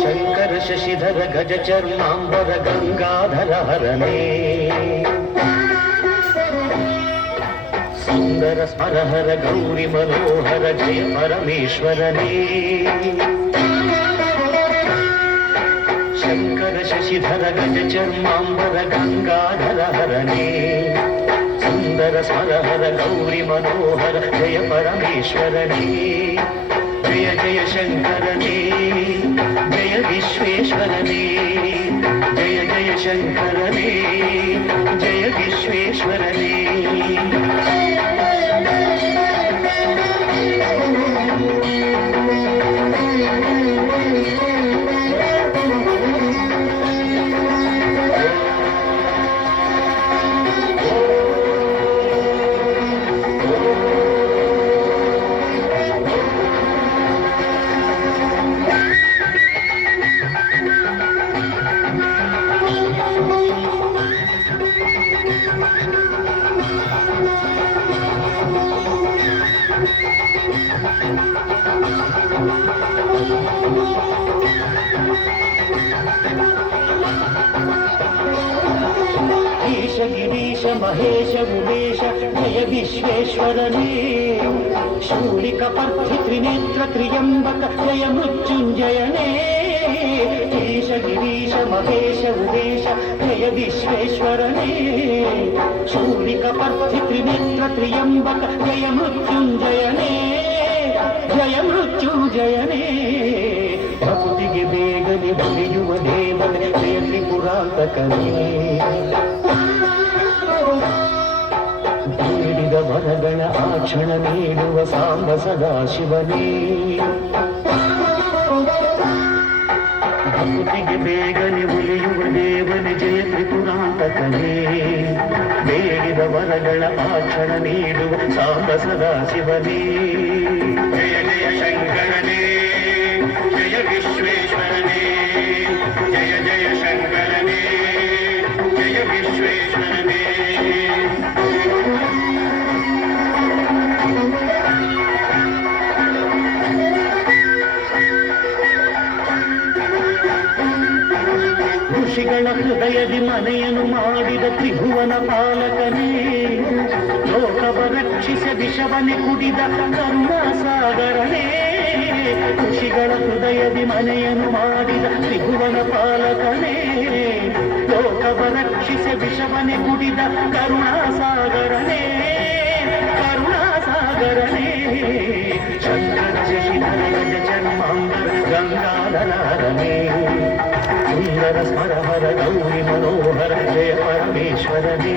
ಶಂಕರ ಶಶಿಧರ ಗಜ ಚರ್ಮಾಂಬರ ಗಂಗಾಧರ ಹರನೇ ಸುಂದರ ಸ್ಮರಹರ ಗೌರಿ ಮನೋಹರ ಜಯ ಪರಮೇಶ್ವರನೇ ಶಂಕರ ಶಶಿಧರ ಗಜ ಚರ್ಮಾಂಬರ ಗಂಗಾಧರ ಹರನೇ ಸುಂದರ ಸ್ಮರಹರ ಗೌರಿ ಮನೋಹರ ಜಯ ಪರಮೇಶ್ವರನೇ ಜಯ ಜಯ ಶಂಕರನೇ ಜಯ ವಿಶ್ವೇಶ್ವರನೇ ಜಯ ಜಯ ಶಂಕರನೇ ಜಯ ವಿಶ್ವೇಶ್ವರನೇ ಈಶ ಗಿರೀಶ ಮಹೇಶ ಉಮೇಶ ಜಯ ವಿಶ್ವೇಶ್ವರನೇ ಶೂಲಿಕ ಪರ್ಥಿ ತ್ರಿನೇತ್ರ ತ್ರಿಯಂಬಕ ಜಯ ಮೃತ್ಯುಂಜಯನೇ ಈಶ ಗಿರೀಶ ಮಹೇಶ ಉಮೇಶ ಜಯ ವಿಶ್ವೇಶ್ವರನೇ ಶೂಲಿಕ ಪರ್ಥಿ ತ್ರಿನೇತ್ರ ತ್ರಿಯಂಬಕ ಜಯ ಮೃತ್ಯುಂಜಯನೇ ಜಯ ಮೃತ್ಯುಂಜಯನೇ ಭಕ್ತಿಗೆ ಬೇಗನೆ ಬಲಿಯುವ ದೇವನೇ ಜಯ ತ್ರಿಪುರಾಂತಕನೇ ಬೇಡಿದ ವರಗಳ ಆಕ್ಷಣ ನೀಡುವ ಸಾಂಬ ಸದಾಶಿವನೇ ಭಕ್ತಿಗೆ ಬೇಗನೆ ಉಳಿಯುವ ದೇವನೇ ಜಯ ತ್ರಿಪುರಾಂತಕನೇ ಬೇಡಿದ ವರಗಳ ಆಕ್ಷಣ ನೀಡುವ ಸಾಂಬ ಸದಾಶಿವನೇ ಜಯ ಜಯ ಶಂಕರನೇ ಜಯ ವಿಶ್ವೇಶ್ವರನೇ ಜಯ ಜಯ ಶಂಕರನೇ ಜಯ ವಿಶ್ವೇಶ್ವರನೇ ಋಷಿಗಳ ಹೃದಯದಿ ಮನೆಯನ್ನು ಮಾಡಿದ ತ್ರಿಭುವನ ಪಾಲಕನೇ ಲೋಕವ ರಕ್ಷಿಸ ವಿಷವನೆ ಕುಡಿದ ಕರುಣಾಸಾಗರನೇ ಋಷಿಗಳ ಹೃದಯದಿ ಮನೆಯನ್ನು ಮಾಡಿದ ತ್ರಿಭುವನ ಪಾಲಕನೇ ಲೋಕವ ರಕ್ಷಿಸ ವಿಷವನೆ ಕುಡಿದ ಕರುಣಾಸಾಗರನೇ ಕರುಣಾಸಾಗರನೇ ಶಂಕರ ಶಶಿಧರ ಗಜ ಚರ್ಮಾಂಬರ ಗಂಗಾಧರನೇ ಸುಂದರ ಸ್ಮರಹರ ಗೌರಿ ಮನೋಹರ ಜಯ ಪರಮೇಶ್ವರನೇ